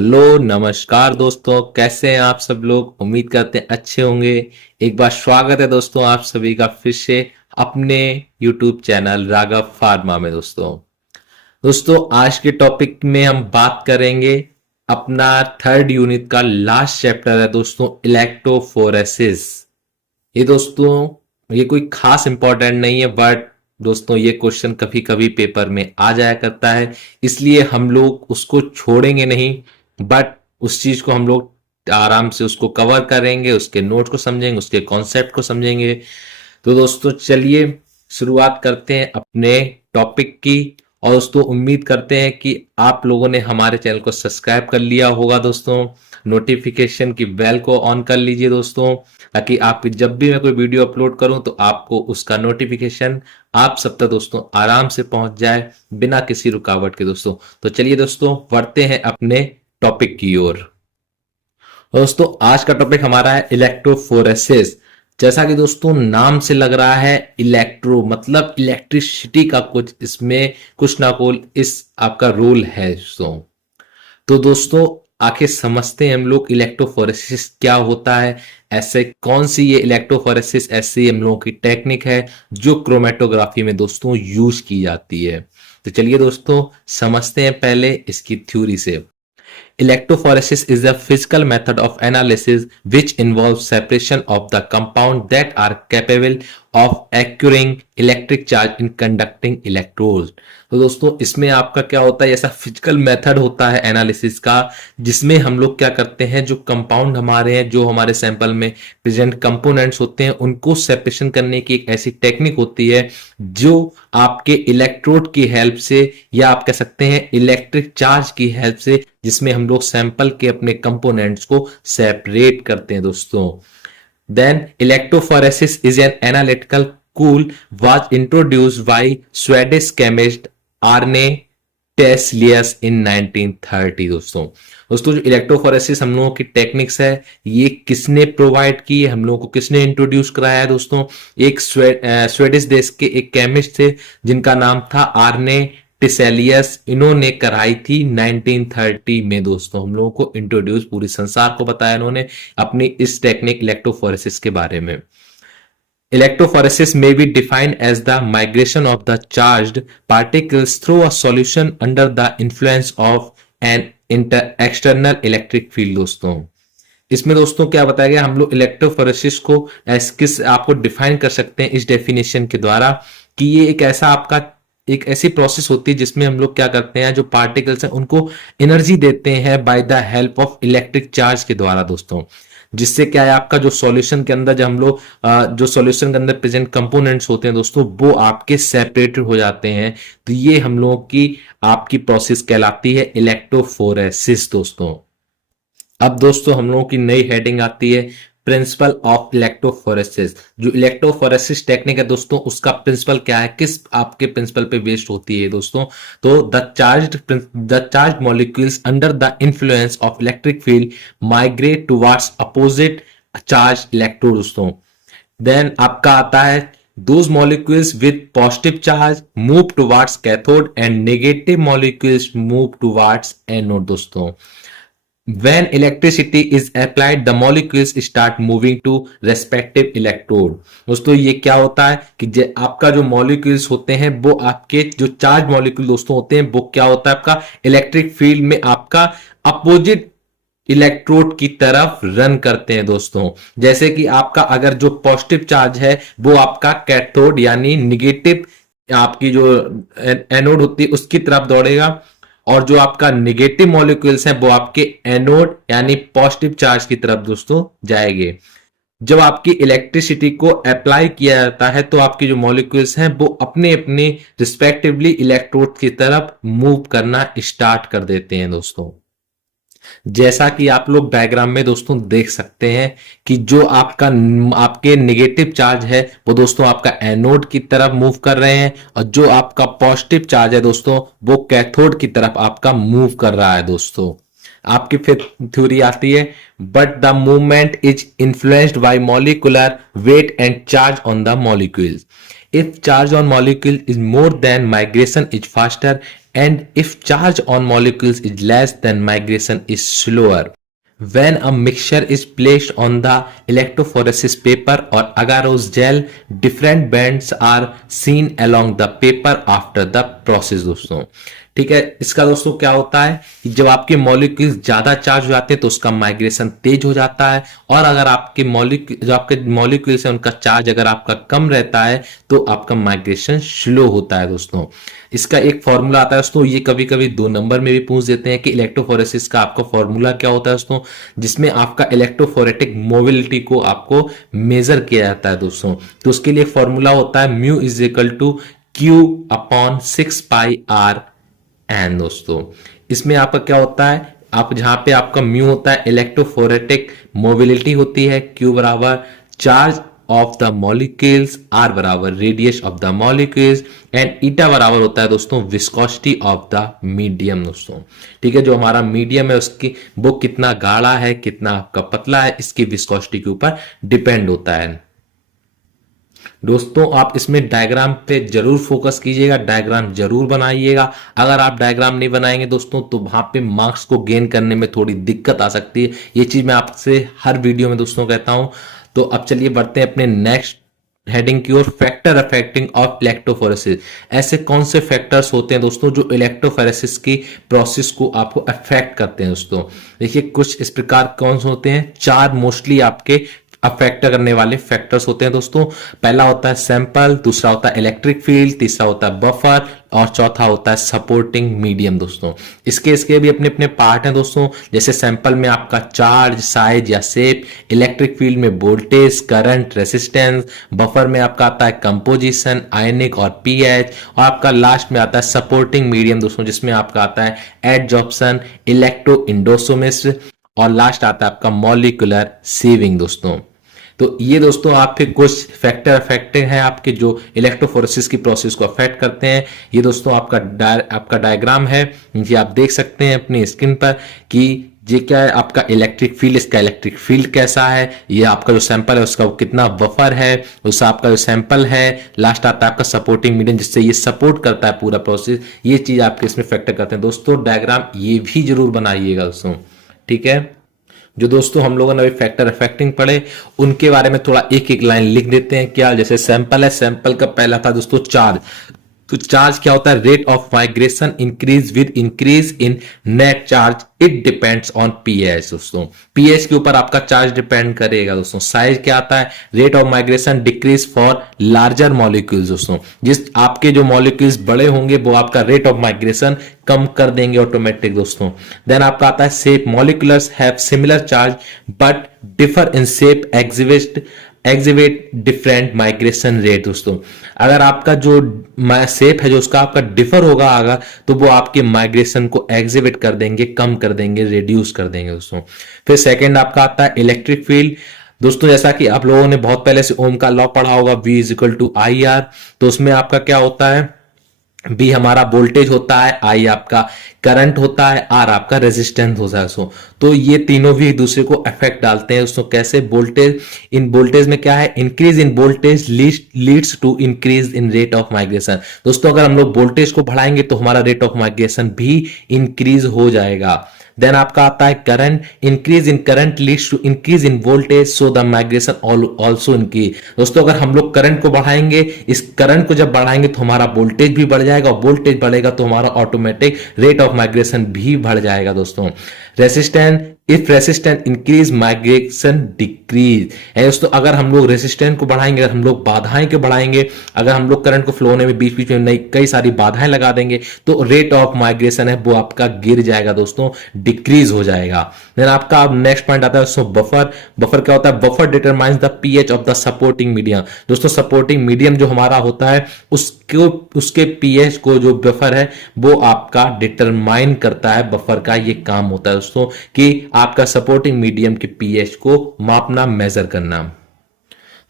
Hello नमस्कार दोस्तों, कैसे हैं आप सब लोग। उम्मीद करते हैं अच्छे होंगे। एक बार स्वागत है दोस्तों आप सभी का फिर से अपने YouTube चैनल राघव फार्मा में। दोस्तों आज के टॉपिक में हम बात करेंगे अपना थर्ड यूनिट का लास्ट चैप्टर है दोस्तों, इलेक्ट्रोफोरेसिस। ये दोस्तों ये कोई खास इंपॉर्टेंट नहीं है, बट दोस्तों ये क्वेश्चन कभी कभी पेपर में आ जाया करता है, इसलिए हम लोग उसको छोड़ेंगे नहीं, बट उस चीज को हम लोग आराम से उसको कवर करेंगे, उसके नोट को समझेंगे, उसके कॉन्सेप्ट को समझेंगे। तो दोस्तों चलिए शुरुआत करते हैं अपने टॉपिक की। और दोस्तों उम्मीद करते हैं कि आप लोगों ने हमारे चैनल को सब्सक्राइब कर लिया होगा दोस्तों। नोटिफिकेशन की बेल को ऑन कर लीजिए दोस्तों, ताकि आप जब भी मैं कोई वीडियो अपलोड करूं तो आपको उसका नोटिफिकेशन आप सब तक दोस्तों आराम से पहुंच जाए बिना किसी रुकावट के दोस्तों। तो चलिए दोस्तों बढ़ते हैं अपने टॉपिक की ओर। दोस्तों आज का टॉपिक हमारा है इलेक्ट्रोफोरेसिस। जैसा कि दोस्तों नाम से लग रहा है, इलेक्ट्रो मतलब इलेक्ट्रिसिटी का कुछ इसमें कुछ ना कुछ इस आपका रोल है दोस्तों। तो दोस्तों आखिर समझते हैं हम लोग इलेक्ट्रोफोरेसिस क्या होता है। ऐसे कौन सी ये इलेक्ट्रोफोरेसिस ऐसी हम लोगों की टेक्निक है जो क्रोमेटोग्राफी में दोस्तों यूज की जाती है। तो चलिए दोस्तों समझते हैं पहले इसकी थ्योरी से। Electrophoresis is a physical method of analysis which involves separation of the compounds that are capable of acquiring electric charge in conducting electrodes। तो दोस्तों इसमें आपका क्या होता है, ऐसा फिजिकल मेथड होता है एनालिसिस का, जिसमें हम लोग क्या करते हैं, जो कंपाउंड हमारे हैं, जो हमारे सैंपल में प्रेजेंट कंपोनेंट्स होते हैं, उनको सेपरेशन करने की एक ऐसी टेक्निक होती है जो आपके इलेक्ट्रोड की हेल्प से या आप कह सकते हैं इलेक्ट्रिक चार्ज की हेल्प से, जिसमें हम लोग सैंपल के अपने कंपोनेंट्स को सेपरेट करते हैं दोस्तों। Then electrophoresis is an analytical tool was introduced by Swedish chemist Arne Tiselius in 1930। दोस्तों जो इलेक्ट्रोफोरेसिस हम लोगों की टेक्निक्स है, ये किसने प्रोवाइड की है, हम लोगों को किसने इंट्रोड्यूस कराया है दोस्तों। एक स्वीडिश देश के एक केमिस्ट थे जिनका नाम था आर्ने टिसेलियस। इन्होंने कराई थी 1930 में दोस्तों, हम लोगों को इंट्रोड्यूस पूरे संसार को बताया इन्होंने अपनी इस टेक्निक इलेक्ट्रोफोरेसिस के बारे में। Electrophoresis may be defined as the migration of the charged particles through a solution under the influence of an external electric field। दोस्तों इसमें दोस्तों क्या बताया गया, हम लोग इलेक्ट्रोफोरेसिस को किस आपको डिफाइन कर सकते हैं इस डेफिनेशन के द्वारा कि ये एक ऐसा आपका एक ऐसी प्रोसेस होती है जिसमें हम लोग क्या करते हैं, जो पार्टिकल्स हैं उनको एनर्जी देते हैं by the help of electric charge के द्वारा दोस्तों। जिससे क्या है, आपका जो सॉल्यूशन के अंदर जब हम लोग जो सॉल्यूशन के अंदर प्रेजेंट कंपोनेंट्स होते हैं दोस्तों, वो आपके सेपरेटेड हो जाते हैं। तो ये हम लोगों की आपकी प्रोसेस कहलाती है इलेक्ट्रोफोरेसिस दोस्तों। अब दोस्तों हम लोगों की नई हेडिंग आती है प्रिंसिपल ऑफ इलेक्ट्रोफोरेसिस। जो इलेक्ट्रोफोरेसिस टेक्निक है दोस्तों, उसका प्रिंसिपल क्या है, किस आपके प्रिंसिपल पे बेस्ड होती है दोस्तों। तो the charge molecules under the influence of electric field migrate towards opposite charge electrode दोस्तों। देन आपका आता है those molecules with positive charge move towards cathode and negative molecules move towards anode दोस्तों। When electricity is applied, the molecules start moving to respective electrode। दोस्तों ये क्या होता है कि आपका जो मॉलिक्यूल्स होते हैं वो आपके जो चार्ज मॉलिक्यूल दोस्तों होते हैं, वो क्या होता है आपका इलेक्ट्रिक फील्ड में आपका अपोजिट इलेक्ट्रोड की तरफ रन करते हैं दोस्तों। जैसे कि आपका अगर जो पॉजिटिव चार्ज है वो आपका कैथोड यानी निगेटिव आपकी जो एनोड होती है उसकी तरफ दौड़ेगा, और जो आपका निगेटिव मॉलिक्यूल्स हैं वो आपके एनोड यानी पॉजिटिव चार्ज की तरफ दोस्तों जाएंगे। जब आपकी इलेक्ट्रिसिटी को अप्लाई किया जाता है तो आपके जो मॉलिक्यूल्स हैं वो अपने अपने रिस्पेक्टिवली इलेक्ट्रोड की तरफ मूव करना स्टार्ट कर देते हैं दोस्तों। जैसा कि आप लोग डायग्राम में दोस्तों देख सकते हैं कि जो आपके नेगेटिव चार्ज है वो दोस्तों आपका एनोड की तरफ मूव कर रहे हैं, और जो आपका पॉजिटिव चार्ज है दोस्तों वो कैथोड की तरफ आपका मूव कर रहा है दोस्तों। आपकी फिर थ्योरी आती है, but the movement is influenced by molecular weight and charge on the molecules. If charge on molecule is more, then migration is faster and if charge on molecules is less then migration is slower when a mixture is placed on the electrophoresis paper और agarose gel different bands are seen along the paper after the process दोस्तों। ठीक है, इसका दोस्तों क्या होता है कि जब आपके मॉलिक्यूल्स ज्यादा चार्ज हो जाते हैं तो उसका माइग्रेशन तेज हो जाता है, और अगर आपके मॉलिक्यूल जो आपके मॉलिक्यूल्स है उनका चार्ज अगर आपका कम रहता है तो आपका माइग्रेशन स्लो होता है दोस्तों। इसका एक फॉर्मूला आता है दोस्तों, ये कभी कभी 2 नंबर में भी पूछ देते हैं कि इलेक्ट्रोफोरेसिस का आपका फॉर्मूला क्या होता है दोस्तों, जिसमें आपका इलेक्ट्रोफोरेटिक मोबिलिटी को आपको मेजर किया जाता है दोस्तों। तो उसके लिए फॉर्मूला होता है mu is equal to q upon 6 pi r n दोस्तों। इसमें आपका क्या होता है, आप जहां पे आपका म्यू होता है इलेक्ट्रोफोरेटिक मोबिलिटी होती है, क्यू बराबर charge of the molecules, R बराबर radius of the molecules and eta बराबर होता है दोस्तों विस्कोसिटी ऑफ द मीडियम दोस्तों। ठीक है, जो हमारा मीडियम है उसकी वो कितना गाढ़ा है कितना आपका पतला है इसकी विस्कोसिटी के ऊपर डिपेंड होता है दोस्तों। आप इसमें डायग्राम पे जरूर फोकस कीजिएगा, डायग्राम जरूर बनाइएगा। अगर आप डायग्राम नहीं बनाएंगे दोस्तों तो वहां पे मार्क्स को गेन करने में थोड़ी दिक्कत आ सकती है, ये चीज मैं आपसे हर वीडियो में दोस्तों कहता हूं। तो अब चलिए बढ़ते हैं अपने नेक्स्ट हेडिंग की ओर, फैक्टर अफेक्टिंग ऑफ इलेक्ट्रोफोरेसिस। ऐसे कौन से फैक्टर्स होते हैं दोस्तों जो इलेक्ट्रोफोरेसिस की प्रोसेस को आपको अफेक्ट करते हैं दोस्तों। देखिए कुछ इस प्रकार कौन से होते हैं, 4 मोस्टली आपके अफेक्ट करने वाले फैक्टर्स होते हैं दोस्तों। पहला होता है सैंपल, दूसरा होता है इलेक्ट्रिक फील्ड, तीसरा होता है बफर और चौथा होता है सपोर्टिंग मीडियम दोस्तों। इसके भी अपने अपने पार्ट हैं दोस्तों, जैसे सैंपल में आपका चार्ज, साइज या शेप, इलेक्ट्रिक फील्ड में वोल्टेज, करंट, रेसिस्टेंस, बफर में आपका आता है कंपोजिशन, आयनिक और पीएच, और आपका लास्ट में आता है सपोर्टिंग मीडियम दोस्तों, जिसमें आपका आता है एडजॉर्प्शन, इलेक्ट्रो इंडोसोमेस्र और लास्ट आता है आपका मॉलिक्यूलर सीविंग दोस्तों। तो ये दोस्तों आपके कुछ फैक्टर अफेक्टिंग है आपके जो इलेक्ट्रोफोरेसिस की प्रोसेस को अफेक्ट करते हैं। ये दोस्तों आपका डायग्राम है, ये आप देख सकते हैं अपनी स्क्रीन पर कि ये क्या है आपका इलेक्ट्रिक फील्ड, इसका इलेक्ट्रिक फील्ड कैसा है, ये आपका जो सैंपल है उसका कितना बफर है, उसका आपका जो सैंपल है, लास्ट आता है आपका सपोर्टिंग मीडियम जिससे ये सपोर्ट करता है पूरा प्रोसेस। ये चीज आपके इसमें फैक्टर करते हैं दोस्तों। डायग्राम ये भी जरूर बनाइएगा दोस्तों। ठीक है, जो दोस्तों हम लोगों ने अभी फैक्टर अफेक्टिंग पढ़े उनके बारे में थोड़ा एक एक लाइन लिख देते हैं। क्या, जैसे सैंपल है, सैंपल का पहला था दोस्तों चार्ज। तो चार्ज क्या होता है, rate of migration increase with increase in net charge, it depends on pH दोस्तों। पीएच के ऊपर आपका चार्ज डिपेंड करेगा दोस्तों। साइज क्या आता है, rate of migration decrease for larger molecules दोस्तों। जिस आपके जो मॉलिक्यूल्स बड़े होंगे वो आपका रेट ऑफ माइग्रेशन कम कर देंगे ऑटोमेटिक दोस्तों। देन आपका आता है shape, molecules have similar charge but differ in shape, exhibit different migration rate दोस्तों। अगर आपका जो शेप है जो उसका आपका डिफर होगा तो वो आपके माइग्रेशन को एग्जिबिट कर देंगे, कम कर देंगे, रिड्यूस कर देंगे दोस्तों। फिर सेकंड आपका आता है इलेक्ट्रिक फील्ड दोस्तों। जैसा कि आप लोगों ने बहुत पहले से ओम का लॉ पढ़ा होगा, V is equal to I R. तो उसमें आपका क्या होता है, बी हमारा वोल्टेज होता है, आई आपका करंट होता है, आर आपका रेजिस्टेंस होता है दोस्तों। तो ये तीनों भी एक दूसरे को इफेक्ट डालते हैं दोस्तों। कैसे, वोल्टेज, इन वोल्टेज में क्या है, increase in voltage leads to increase in rate of migration दोस्तों। अगर हम लोग वोल्टेज को बढ़ाएंगे तो हमारा रेट ऑफ माइग्रेशन भी इंक्रीज हो जाएगा। देन आपका आता है current, increase in current leads to increase in voltage so the migration also increase दोस्तों। अगर हम लोग करंट को बढ़ाएंगे, इस करंट को जब बढ़ाएंगे तो हमारा वोल्टेज भी बढ़ जाएगा, और वोल्टेज बढ़ेगा तो हमारा ऑटोमेटिक रेट ऑफ माइग्रेशन भी बढ़ जाएगा दोस्तों। Resistance, if resistance increase migration decrease है दोस्तों। अगर हम लोग रेसिस्टेंस को बढ़ाएंगे, अगर हम लोग बाधाएं को बढ़ाएंगे, अगर हम लोग करंट को फ्लो होने में बीच बीच में नई कई सारी बाधाएं लगा देंगे तो रेट ऑफ माइग्रेशन है वो आपका गिर जाएगा दोस्तों, डिक्रीज हो जाएगा। देन आपका नेक्स्ट पॉइंट आता है दोस्तों बफर। बफर क्या होता है, buffer determines the pH of the supporting medium दोस्तों। सपोर्टिंग मीडियम जो हमारा होता है उसके पीएच को जो बफर है वो आपका डिटरमाइन करता है। बफर का ये काम होता है दोस्तों कि आपका सपोर्टिंग मीडियम के पीएच को मापना, मेजर करना।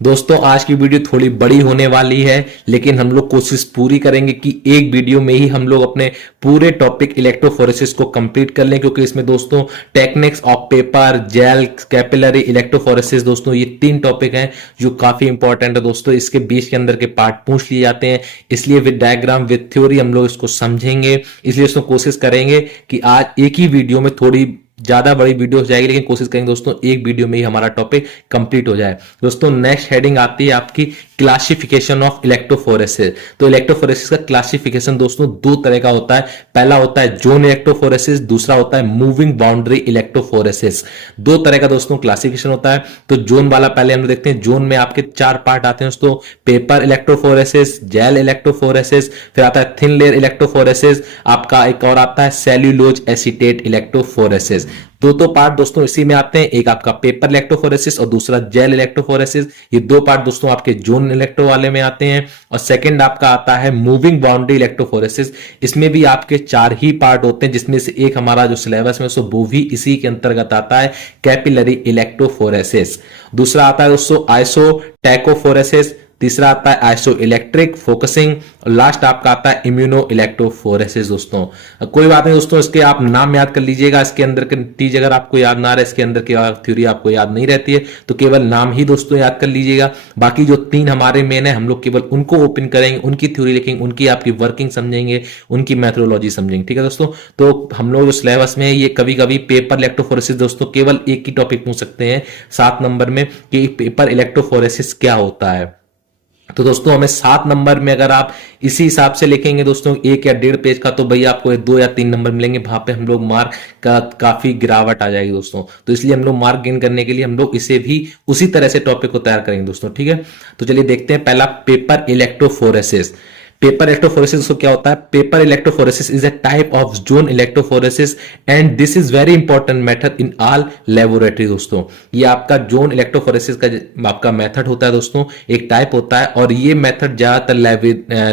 दोस्तों आज की वीडियो थोड़ी बड़ी होने वाली है, लेकिन हम लोग कोशिश पूरी करेंगे कि एक वीडियो में ही हम लोग अपने पूरे टॉपिक इलेक्ट्रोफोरेसिस को कंप्लीट कर लें, क्योंकि इसमें दोस्तों techniques of paper, gel, capillary, electrophoresis दोस्तों ये 3 टॉपिक हैं जो काफी इंपॉर्टेंट है दोस्तों। इसके बीच के अंदर के पार्ट पूछ लिए जाते हैं, इसलिए विद डायग्राम विद थ्योरी हम लोग इसको समझेंगे। इसलिए इसको कोशिश करेंगे कि आज एक ही वीडियो में, थोड़ी ज्यादा बड़ी वीडियो हो जाएगी लेकिन कोशिश करेंगे दोस्तों एक वीडियो में ही हमारा टॉपिक कंप्लीट हो जाए। दोस्तों नेक्स्ट हेडिंग आती है आपकी क्लासिफिकेशन ऑफ इलेक्ट्रोफोरेसिस। तो इलेक्ट्रोफोरेसिस का क्लासिफिकेशन दोस्तों 2 तरह का होता है। पहला होता है जोन इलेक्ट्रोफोरेसिस, दूसरा होता है मूविंग बाउंड्री इलेक्ट्रोफोरेसिस। 2 तरह का दोस्तों क्लासिफिकेशन होता है। तो जोन वाला पहले हम लोग देखते हैं। जोन में आपके 4 पार्ट आते हैं दोस्तों, पेपर इलेक्ट्रोफोरेसिस, जेल इलेक्ट्रोफोरेसिस, फिर आता है थिन लेयर इलेक्ट्रोफोरेसिस, आपका एक और आता है सेल्यूलोज एसीटेट इलेक्ट्रोफोरेसिस। 2 पार्ट दोस्तों इसी में आते हैं, एक आपका पेपर इलेक्ट्रोफोरेसिस और दूसरा जेल इलेक्ट्रोफोरेसिस। ये 2 पार्ट दोस्तों आपके जोन इलेक्ट्रो वाले में आते हैं। और सेकंड आपका आता है मूविंग बाउंड्री इलेक्ट्रोफोरेसिस। इसमें भी आपके 4 ही पार्ट होते हैं, जिसमें से एक हमारा जो सिलेबस में वो भी इसी के अंतर्गत आता है, कैपिलरी इलेक्ट्रोफोरेसिस। दूसरा आता है दोस्तों आइसोटैकोफोरेसिस, तीसरा आता है आइसो इलेक्ट्रिक फोकसिंग, और लास्ट आपका आता है इम्यूनो इलेक्ट्रोफोरेसिस। दोस्तों कोई बात नहीं दोस्तों, इसके आप नाम याद कर लीजिएगा। इसके अंदर की चीज अगर आपको याद ना रहे, इसके अंदर की थ्योरी आपको याद नहीं रहती है, तो केवल नाम ही दोस्तों याद कर लीजिएगा। बाकी जो 3 हमारे मेन है, हम लोग केवल उनको ओपन करेंगे, उनकी थ्योरी लिखेंगे, उनकी आपकी वर्किंग समझेंगे, उनकी मैथोलॉजी समझेंगे। ठीक है दोस्तों, तो हम लोग जो सिलेबस में ये कभी कभी पेपर इलेक्ट्रोफोरेसिस दोस्तों केवल एक ही टॉपिक पूछ सकते हैं 7 नंबर में कि पेपर इलेक्ट्रोफोरेसिस क्या होता है। तो दोस्तों हमें 7 नंबर में अगर आप इसी हिसाब से लिखेंगे दोस्तों 1 या 1.5 पेज का, तो भाई आपको 2 या 3 नंबर मिलेंगे। वहां पे हम लोग मार्क का काफी गिरावट आ जाएगी दोस्तों। तो इसलिए हम लोग मार्क गेन करने के लिए हम लोग इसे भी उसी तरह से टॉपिक को तैयार करेंगे दोस्तों। ठीक है, तो चलिए देखते हैं पहला पेपर इलेक्ट्रोफोरेसिस। पेपर इलेक्ट्रोफोरेसिस को क्या होता है? Paper electrophoresis is a type of zone electrophoresis and this is very important method in all laboratory. दोस्तों ये आपका जोन इलेक्ट्रोफोरेसिस का आपका मेथड होता है दोस्तों, एक टाइप होता है, और ये मेथड ज्यादातर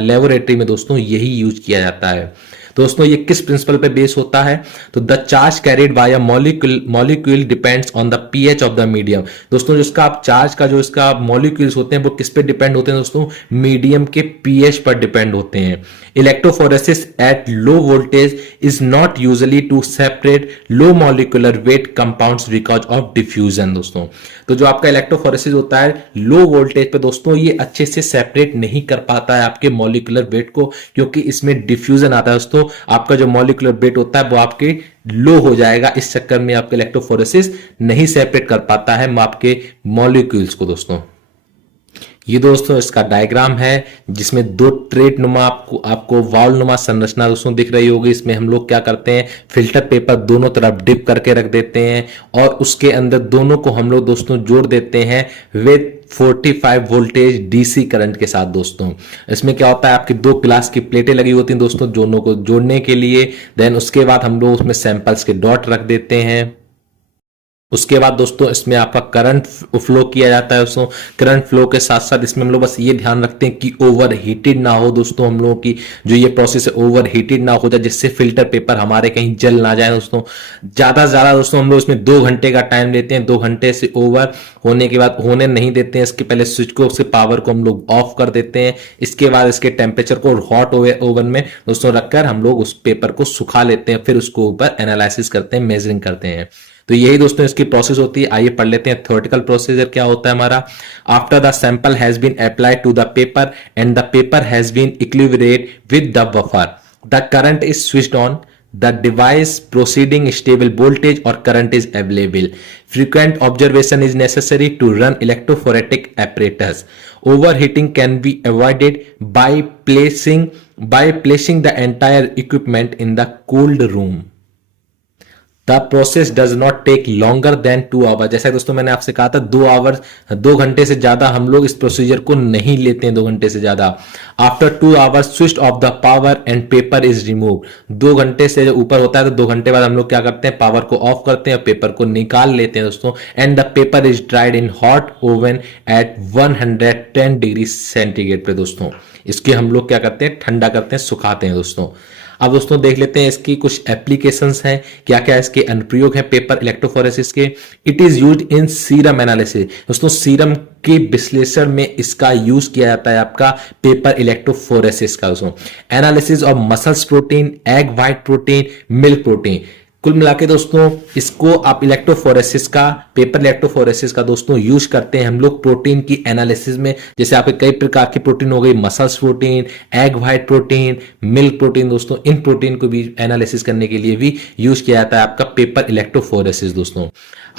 लेबोरेटरी में दोस्तों यही यूज किया जाता है। दोस्तों ये किस प्रिंसिपल पे बेस होता है? तो the charge carried by a molecule depends on the pH of the medium. दोस्तों जिसका आप चार्ज का जो इसका मॉलिक्यूल्स होते हैं वो किस पे डिपेंड होते हैं दोस्तों? मीडियम के पीएच पर डिपेंड होते हैं। Electrophoresis at low voltage is not usually to separate low molecular weight compounds because of diffusion. दोस्तों तो जो आपका इलेक्ट्रोफोरेसिस होता है लो वोल्टेज पे दोस्तों, ये अच्छे से सेपरेट नहीं कर पाता है आपके मॉलिक्यूलर वेट को, क्योंकि इसमें डिफ्यूजन आता है दोस्तों। आपका जो मॉलिक्यूलर वेट होता है वो आपके लो हो जाएगा, इस चक्कर में आपका इलेक्ट्रोफोरेसिस नहीं सेपरेट कर पाता है आपके मॉलिक्यूल्स को। दोस्तों ये दोस्तों इसका डायग्राम है, जिसमें 2 ट्रेट नुमा आपको वाल्व नुमा संरचना दोस्तों दिख रही होगी। इसमें हम लोग क्या करते हैं, फिल्टर पेपर दोनों तरफ डिप करके रख देते हैं, और उसके अंदर दोनों को हम लोग दोस्तों जोड़ देते हैं विद 45 वोल्टेज डीसी करंट के साथ। दोस्तों इसमें क्या होता है, आपकी 2 ग्लास की प्लेटें लगी होती हैं दोस्तों दोनों को जोड़ने के लिए। देन उसके बाद हम लोग उसमें सैंपल्स के डॉट रख देते हैं। उसके बाद दोस्तों इसमें आपका करंट फ्लो किया जाता है। दोस्तों करंट फ्लो के साथ साथ इसमें हम लोग बस ये ध्यान रखते हैं कि ओवर हीटेड ना हो दोस्तों, हम लोगों की जो ये प्रोसेस है ओवर हीटेड ना हो जाए, जिससे फिल्टर पेपर हमारे कहीं जल ना जाए। दोस्तों ज्यादा से ज्यादा दोस्तों हम लोग इसमें 2 घंटे का टाइम लेते हैं। 2 घंटे से ओवर होने के बाद होने नहीं देते हैं, इसके पहले स्विच को, उसके पावर को हम लोग ऑफ कर देते हैं। इसके बाद इसके टेम्परेचर को हॉट ओवन में दोस्तों रखकर हम लोग उस पेपर को सुखा लेते हैं, फिर उसको ऊपर एनालिसिस करते हैं, मेजरिंग करते हैं। तो यही दोस्तों इसकी प्रोसेस होती है। आइए पढ़ लेते हैं थ्योरेटिकल प्रोसीजर क्या होता है हमारा। After the sample has been applied to the paper and the paper has been equilibrate with the buffer, the current is switched on, the device proceeding stable voltage or current is available. Frequent observation is necessary to run electrophoretic apparatus. Overheating can be avoided by placing the entire equipment in the cooled room. The process does not take longer than 2 hour. जैसा दोस्तों मैंने आपसे कहा था 2 घंटे से ज्यादा हम लोग इस प्रोसीजर को नहीं लेते हैं, 2 घंटे से ज्यादा। After 2 hours switch off the power and paper is remove. 2 घंटे से ऊपर होता है तो 2 घंटे बाद हम लोग क्या करते हैं, पावर को ऑफ करते हैं, पेपर को निकाल लेते हैं दोस्तों। And the paper is dried in hot oven at 110 degree centigrade पे। दोस्तों इसके हम लोग क्या करते हैं, ठंडा करते हैं, सुखाते हैं दोस्तों। अब दोस्तों देख लेते हैं इसकी कुछ एप्लीकेशंस हैं, क्या क्या इसके अनुप्रयोग हैं पेपर इलेक्ट्रोफोरेसिस के। It is used in serum analysis. दोस्तों सीरम के विश्लेषण में इसका यूज किया जाता है आपका पेपर इलेक्ट्रोफोरेसिस का। दोस्तों analysis of muscles protein, egg white protein, milk protein, कुल मिला के दोस्तों इसको आप इलेक्ट्रोफोरेसिस का, पेपर इलेक्ट्रोफोरेसिस का दोस्तों यूज करते हैं हम लोग प्रोटीन की एनालिसिस में। जैसे आपके कई प्रकार की प्रोटीन हो गई, muscles protein, egg white protein, milk protein. दोस्तों इन प्रोटीन को भी एनालिसिस करने के लिए भी यूज किया जाता है आपका पेपर इलेक्ट्रोफोरेसिस। दोस्तों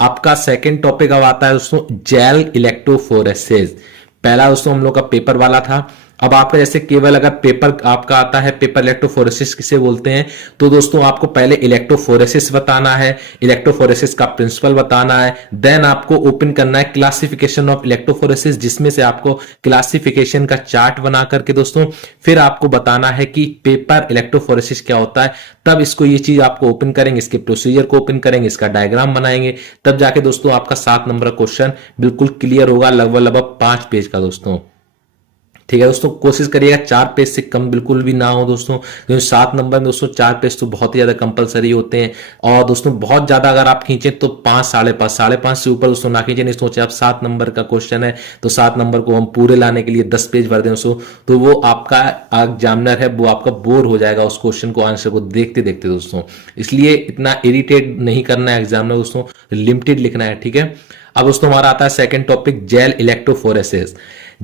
आपका सेकेंड टॉपिक अब आता है दोस्तों जेल इलेक्ट्रोफोरेसिस। पहला दोस्तों हम लोग का पेपर वाला था। अब आपका जैसे केवल अगर पेपर आपका आता है, पेपर इलेक्ट्रोफोरेसिस किसे बोलते हैं, तो दोस्तों आपको पहले इलेक्ट्रोफोरेसिस बताना है, इलेक्ट्रोफोरेसिस का प्रिंसिपल बताना है, देन आपको ओपन करना है क्लासिफिकेशन ऑफ इलेक्ट्रोफोरेसिस, जिसमें से आपको क्लासिफिकेशन का चार्ट बना करके दोस्तों फिर आपको बताना है कि पेपर इलेक्ट्रोफोरेसिस क्या होता है। तब इसको ये चीज आपको ओपन करेंगे, इसके प्रोसीजर को ओपन करेंगे, इसका डायग्राम बनाएंगे, तब जाके दोस्तों आपका 7 नंबर का क्वेश्चन बिल्कुल क्लियर होगा, लगभग 5 पेज का दोस्तों। ठीक है दोस्तों, कोशिश करिएगा 4 पेज से कम बिल्कुल भी ना हो दोस्तों, क्योंकि 7 नंबर में दोस्तों 4 पेज तो बहुत ही ज्यादा कंपलसरी होते हैं। और दोस्तों बहुत ज्यादा अगर आप खींचे तो 5, 5.5, 5.5 से ऊपर दोस्तों ना खींचे। नहीं सोचे आप 7 नंबर का क्वेश्चन है तो 7 नंबर को हम पूरे लाने के लिए 10 पेज भर दें दोस्तों, तो वो आपका एग्जामिनर है वो आपका बोर हो जाएगा उस क्वेश्चन को, आंसर को देखते देखते दोस्तों। इसलिए इतना इरिटेट नहीं करना है एग्जामिनर दोस्तों, लिमिटेड लिखना है। ठीक है, अब दोस्तों हमारा आता है second topic gel electrophoresis.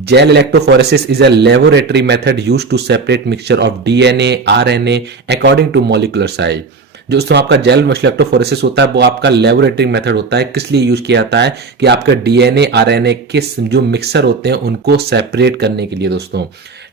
Gel electrophoresis is a laboratory method used to separate mixture of DNA, RNA according to molecular size। जो दोस्तों आपका जेल इलेक्ट्रोफोरेसिस होता है वो आपका लेबोरेटरी मेथड होता है। किस लिए यूज किया जाता है कि आपका डीएनए आरएनए के जो मिक्सर होते हैं उनको सेपरेट करने के लिए दोस्तों।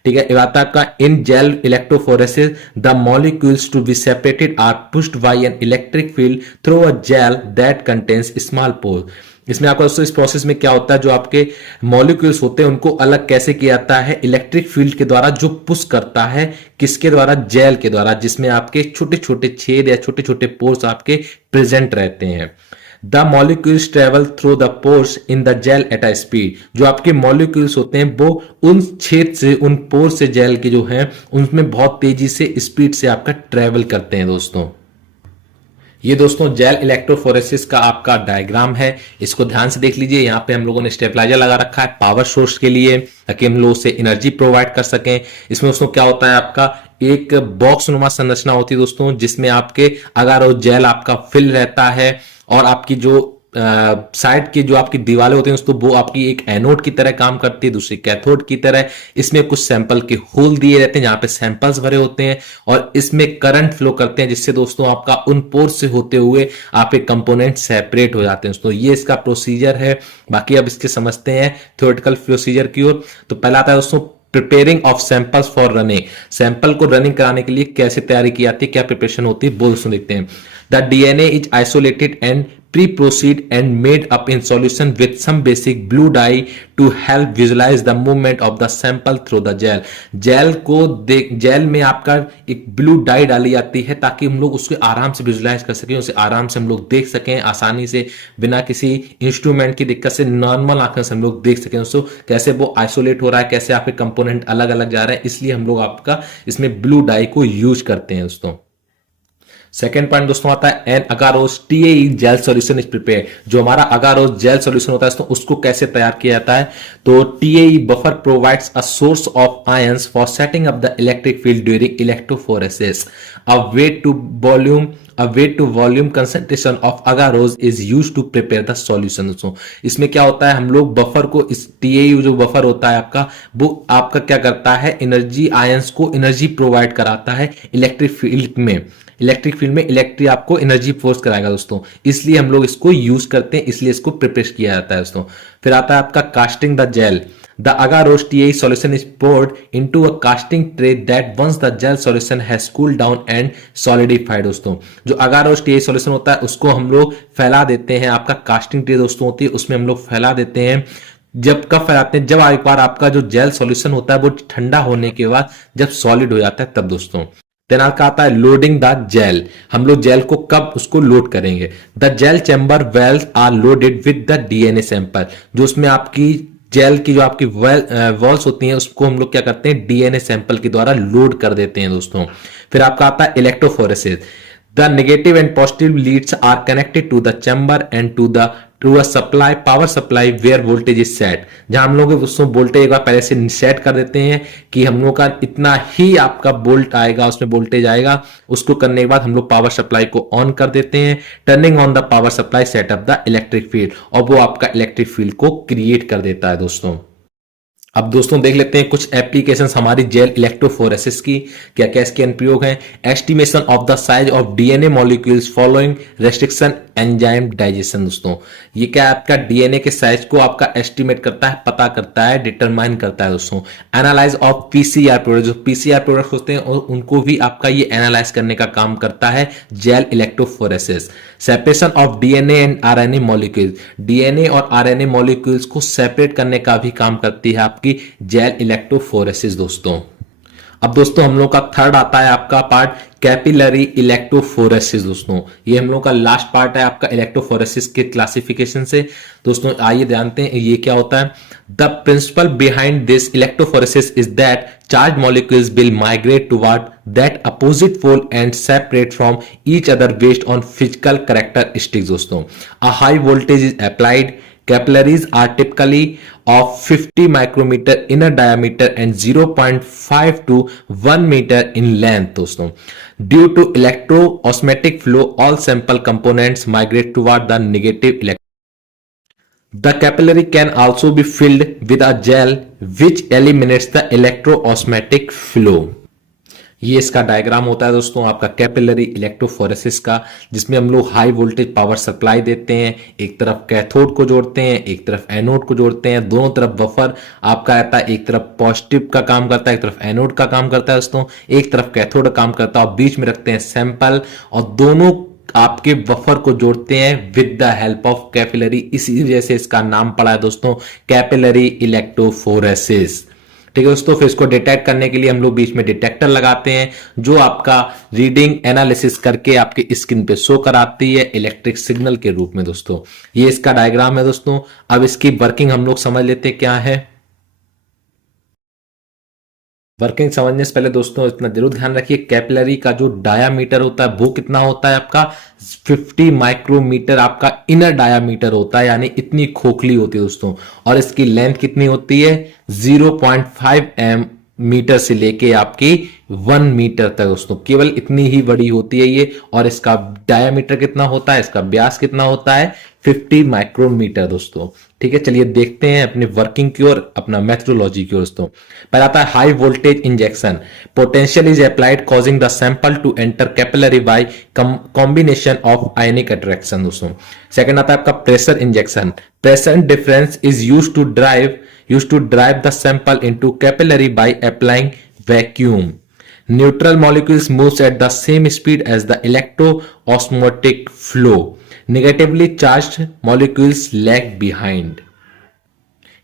ठीक है, बात आपका in gel electrophoresis the molecules to be separated are pushed by an electric field through a gel that contains small pore. इसमें आपका दोस्तों इस प्रोसेस में क्या होता है, जो आपके मॉलिक्यूल्स होते हैं उनको अलग कैसे किया जाता है, इलेक्ट्रिक फील्ड के द्वारा, जो पुश करता है किसके द्वारा, जेल के द्वारा, जिसमें आपके छोटे छोटे छेद या छोटे छोटे पोर्स आपके प्रेजेंट रहते हैं। The molecules travel through the pores in the gel at a speed. जो आपके मॉलिक्यूल्स होते हैं वो उन छेद से, उन पोर से जेल के जो है उनमें बहुत तेजी से स्पीड से आपका ट्रेवल करते हैं दोस्तों। ये दोस्तों जेल इलेक्ट्रोफोरेसिस का आपका डायग्राम है, इसको ध्यान से देख लीजिए। यहाँ पे हम लोगों ने स्टेबलाइजर लगा रखा है पावर सोर्स के लिए, ताकि हम लोग उसे एनर्जी प्रोवाइड कर सकें। इसमें दोस्तों क्या होता है, आपका एक बॉक्स नुमा संरचना होती है दोस्तों, जिसमें आपके अगर वो जेल आपका फिल रहता है, और आपकी जो साइड की जो आपकी दीवारें होती हैं दोस्तों वो आपकी एक एनोड की तरह काम करती है, दूसरी कैथोड की तरह। इसमें कुछ सैंपल के होल दिए रहते हैं जहां पे सैंपल्स भरे होते हैं, और इसमें करंट फ्लो करते हैं, जिससे दोस्तों आपका उन पोर से होते हुए आपके कंपोनेंट सेपरेट हो जाते हैं दोस्तों। ये इसका प्रोसीजर है। बाकी अब इसके समझते हैं थ्योरेटिकल प्रोसीजर की ओर। तो पहला आता है दोस्तों preparing of samples for running. Sample को रनिंग कराने के लिए कैसे तैयारी की जाती है, क्या प्रिपरेशन होती है, वो दोस्तों देखते हैं। The DNA is isolated and pre-proceed and made up in solution with some basic blue dye to help visualize the movement of the sample through the gel। Gel में आपका एक ब्लू डाई डाली जाती है ताकि हम लोग उसको आराम से विजुलाइज कर सकें, उसे आराम से हम लोग देख सकें आसानी से, बिना किसी इंस्ट्रूमेंट की दिक्कत से, नॉर्मल आंखों से हम लोग देख सकें दोस्तों कैसे वो आइसोलेट हो रहा है, कैसे आपके कंपोनेंट अलग अलग जा रहे हैं। इसलिए हम लोग आपका इसमें ब्लू डाई को यूज करते हैं दोस्तों। सेकेंड पॉइंट दोस्तों आता है an agarose TAE gel solution is prepare. जो हमारा अगारोस जेल सॉल्यूशन होता है दोस्तों उसको कैसे तैयार किया जाता है, तो TAE buffer provides a source of ions for setting up the electric field during electrophoresis. A weight to volume concentration of agarose is used to prepare the solution. दोस्तों इसमें क्या होता है, हम लोग बफर को, इस टीएई जो बफर होता है आपका, वो आपका क्या करता है, एनर्जी आयंस को एनर्जी प्रोवाइड कराता है इलेक्ट्रिक फील्ड में। इलेक्ट्रिक फील्ड में इलेक्ट्रिक आपको एनर्जी फोर्स कराएगा दोस्तों, इसलिए हम लोग इसको यूज करते हैं, इसलिए इसको प्रिपेयर किया जाता है दोस्तों। फिर आता है आपका casting the gel. The agarose TAE solution is poured into a casting tray that once the gel solution has cooled down and solidified। दोस्तों जो अगारोस टीएई सॉल्यूशन होता है उसको हम लोग फैला देते हैं, आपका कास्टिंग ट्रे दोस्तों होती है उसमें हम लोग फैला देते हैं। जब कब फैलाते हैं, जब एक बार आपका जो जेल सॉल्यूशन होता है वो ठंडा होने के बाद जब सॉलिड हो जाता है तब दोस्तों। देन आपका आता है लोडिंग द जेल। हम लोग जेल को कब उसको लोड करेंगे, the gel chamber wells are loaded with the DNA sample. जो उसमें आपकी जेल की जो आपकी वॉल्स होती हैं उसको हम लोग क्या करते हैं, डीएनए सैंपल के द्वारा लोड कर देते हैं दोस्तों। फिर आपका आता है electrophoresis. The negative and positive leads are connected to the chamber and to a supply power supply where voltage is set। जहां हम लोग उसको वोल्टेज एक बार पहले से सेट कर देते हैं कि हम लोग का इतना ही आपका वोल्ट आएगा, उसमें वोल्टेज आएगा। उसको करने के बाद हम लोग पावर सप्लाई को ऑन कर देते हैं। Turning on the power supply set up the electric field, और वो आपका इलेक्ट्रिक फील्ड को क्रिएट कर देता है दोस्तों। अब दोस्तों देख लेते हैं कुछ एप्लीकेशंस हमारी जेल इलेक्ट्रोफोरेसिस की, क्या क्या इसके अनुप्रयोग हैं। Estimation of the size of DNA molecules following restriction enzyme digestion. दोस्तों ये क्या आपका डीएनए के साइज को आपका एस्टिमेट करता है, पता करता है, डिटरमाइन करता है दोस्तों। एनालाइज ऑफ पीसीआर प्रोडक्ट, जो पीसीआर प्रोडक्ट होते हैं और उनको भी आपका ये एनालाइज करने का काम करता है gel electrophoresis. Separation of DNA and RNA molecules, DNA और आरएनए मॉलिक्यूल्स को सेपरेट करने का भी काम करती है आपकी जेल इलेक्ट्रोफोरेसिस दोस्तों। अब दोस्तों हम लोग का थर्ड आता है आपका पार्ट कैपिलरी इलेक्ट्रोफोरेसिस। दोस्तों ये हम लोग का लास्ट पार्ट है आपका इलेक्ट्रोफोरेसिस के क्लासिफिकेशन से। दोस्तों आइए जानते हैं ये क्या होता है। The principle behind this electrophoresis is that charged molecules will migrate toward that opposite pole and separate from each other based on physical characteristics। दोस्तों a high voltage is applied। Capillaries are typically of 50 micrometer inner diameter and 0.5 to 1 meter in length। दोस्तों due to electro-osmotic flow all sample components migrate toward the negative electron। The capillary can also be filled with a gel which eliminates the electro-osmotic flow। ये इसका diagram होता है दोस्तों आपका capillary electrophoresis का, जिसमें हम लोग हाई वोल्टेज पावर सप्लाई देते हैं। एक तरफ कैथोड को जोड़ते हैं, एक तरफ एनोड को जोड़ते हैं। दोनों तरफ बफर आपका रहता है, एक तरफ पॉजिटिव का काम करता है, एक तरफ एनोड का काम करता है दोस्तों, एक तरफ कैथोड का काम करता है, और बीच में रखते हैं सैंपल, और दोनों आपके बफर को जोड़ते हैं with the help of capillary. इसी वजह से इसका नाम पड़ा है दोस्तों कैपिलरी इलेक्ट्रोफोरेसिस। ठीक है दोस्तों, फिर इसको डिटेक्ट करने के लिए हम लोग बीच में डिटेक्टर लगाते हैं जो आपका रीडिंग एनालिसिस करके आपके स्क्रीन पे शो कराती है इलेक्ट्रिक सिग्नल के रूप में। दोस्तों ये इसका डायग्राम है दोस्तों। अब इसकी वर्किंग हम लोग समझ लेते हैं क्या है। वर्किंग समझने से पहले दोस्तों इतना जरूर ध्यान रखिए, कैपिलरी का जो डायामीटर होता है वो कितना होता है आपका 50 माइक्रोमीटर आपका इनर डायामीटर होता है, यानी इतनी खोखली होती है दोस्तों। और इसकी लेंथ कितनी होती है 0.5 मीटर से लेके आपकी 1 मीटर तक दोस्तों, केवल इतनी ही बड़ी होती है ये। और इसका डायामीटर कितना होता है, इसका व्यास कितना होता है 50 माइक्रोमीटर दोस्तों। ठीक है, चलिए देखते हैं अपनी वर्किंग की ओर, अपना मेथोडोलॉजी की ओर दोस्तों। पहला आता है high voltage injection. Potential is applied causing the sample to enter capillary by combination of ionic attraction दोस्तों। सेकंड आता है आपका pressure injection. Pressure difference is used to drive the sample into capillary by applying vacuum. Neutral molecules moves at the same speed as the electro-osmotic flow. Negatively charged molecules lag behind।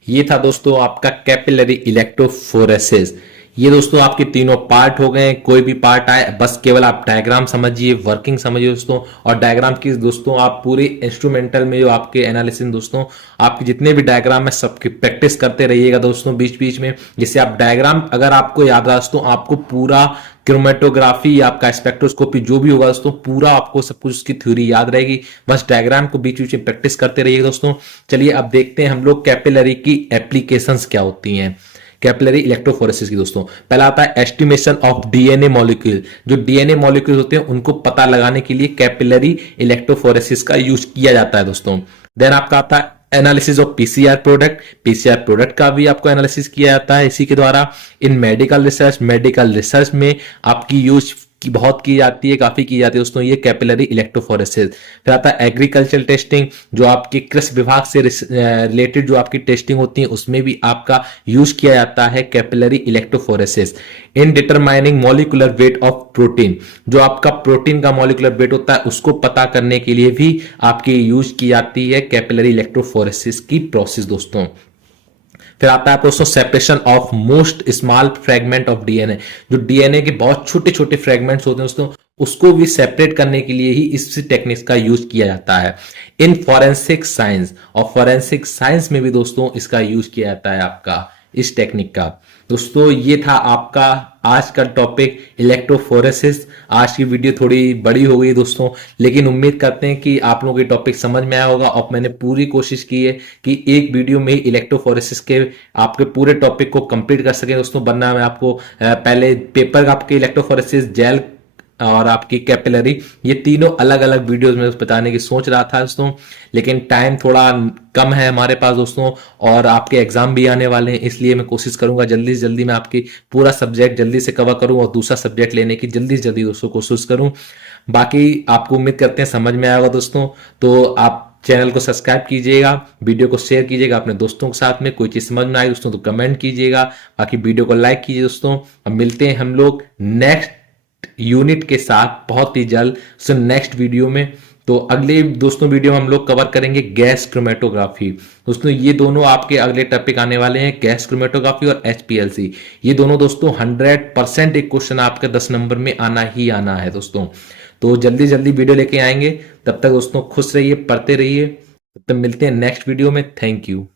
ये था दोस्तों आपका capillary electrophoresis. ये दोस्तों आपके तीनों part हो गए। कोई भी पार्ट आए बस केवल आप डायग्राम समझिए, वर्किंग समझिए दोस्तों। और डायग्राम की दोस्तों आप पूरे इंस्ट्रूमेंटल में जो आपके एनालिसिस दोस्तों आपके जितने भी डायग्राम है सबकी प्रैक्टिस करते रहिएगा दोस्तों बीच बीच में, जिससे आप डायग्राम अगर आपको याद रहा दोस्तों आपको पूरा क्रोमेटोग्राफी आपका स्पेक्ट्रोस्कोपी जो भी होगा दोस्तों पूरा आपको सब कुछ उसकी थ्योरी याद रहेगी। बस डायग्राम को बीच बीच में प्रैक्टिस करते रहिएगा दोस्तों। चलिए अब देखते हैं हम लोग कैपिलरी की एप्लीकेशंस क्या होती हैं कैपिलरी इलेक्ट्रोफोरेसिस की दोस्तों। पहला आता है एस्टिमेशन ऑफ डीएनए मॉलिक्यूल। जो डीएनए मॉलिक्यूल होते हैं उनको पता लगाने के लिए कैपिलरी इलेक्ट्रोफोरेसिस का यूज किया जाता है दोस्तों। देन आपका आता है analysis of PCR product. PCR product का भी आपको एनालिसिस किया जाता है इसी के द्वारा। इन मेडिकल रिसर्च में आपकी यूज की बहुत की जाती है, काफी की जाती है दोस्तों ये कैपिलरी इलेक्ट्रोफोरेसिस। फिर आता है एग्रीकल्चर टेस्टिंग, जो आपके कृषि विभाग से रिलेटेड जो आपकी टेस्टिंग होती है उसमें भी आपका यूज किया जाता है capillary electrophoresis. In determining molecular weight of protein, जो आपका प्रोटीन का मॉलिकुलर वेट होता है उसको पता करने के लिए भी आपकी यूज की जाती है कैपिलरी इलेक्ट्रोफोरेसिस की प्रोसेस दोस्तों। फिर आता है दोस्तों separation of most small fragment of DNA. जो डीएनए के बहुत छोटे छोटे फ्रेगमेंट्स होते हैं दोस्तों उसको भी सेपरेट करने के लिए ही इस टेक्निक्स का यूज किया जाता है इन फॉरेंसिक साइंस। और फॉरेंसिक साइंस में भी दोस्तों इसका यूज किया जाता है आपका इस टेक्निक का। दोस्तों ये था आपका आज का टॉपिक इलेक्ट्रोफोरेसिस। आज की वीडियो थोड़ी बड़ी हो गई दोस्तों, लेकिन उम्मीद करते हैं कि आप लोगों के टॉपिक समझ में आया होगा। और मैंने पूरी कोशिश की है कि एक वीडियो में इलेक्ट्रोफोरेसिस के आपके पूरे टॉपिक को कंप्लीट कर सके दोस्तों। वरना मैं आपको पहले पेपर आपके इलेक्ट्रोफोरेसिस, जेल और आपकी कैपिलरी, ये तीनों अलग अलग वीडियोस में बताने की सोच रहा था दोस्तों, लेकिन टाइम थोड़ा कम है हमारे पास दोस्तों, और आपके एग्जाम भी आने वाले हैं। इसलिए मैं कोशिश करूंगा जल्दी से जल्दी मैं आपकी पूरा सब्जेक्ट जल्दी से कवर करूं और दूसरा सब्जेक्ट लेने की जल्दी से जल्दी दोस्तों कोशिश करूं। बाकी आपको उम्मीद करते हैं समझ में आएगा दोस्तों। तो आप चैनल को सब्सक्राइब कीजिएगा, वीडियो को शेयर कीजिएगा अपने दोस्तों के साथ में। कोई चीज समझ में आई दोस्तों तो कमेंट कीजिएगा, बाकी वीडियो को लाइक कीजिए दोस्तों। अब मिलते हैं हम लोग नेक्स्ट यूनिट के साथ बहुत ही जल्द सो नेक्स्ट वीडियो में। तो अगले दोस्तों वीडियो में हम लोग कवर करेंगे गैस क्रोमेटोग्राफी दोस्तों। ये दोनों आपके अगले टॉपिक आने वाले हैं, गैस क्रोमेटोग्राफी और एचपीएलसी। ये दोनों दोस्तों 100% एक क्वेश्चन आपके 10 नंबर में आना ही आना है दोस्तों। तो जल्दी जल्दी वीडियो लेके आएंगे। तब तक दोस्तों खुश रहिए, पढ़ते रहिए। तब तक मिलते हैं नेक्स्ट वीडियो में। Thank you.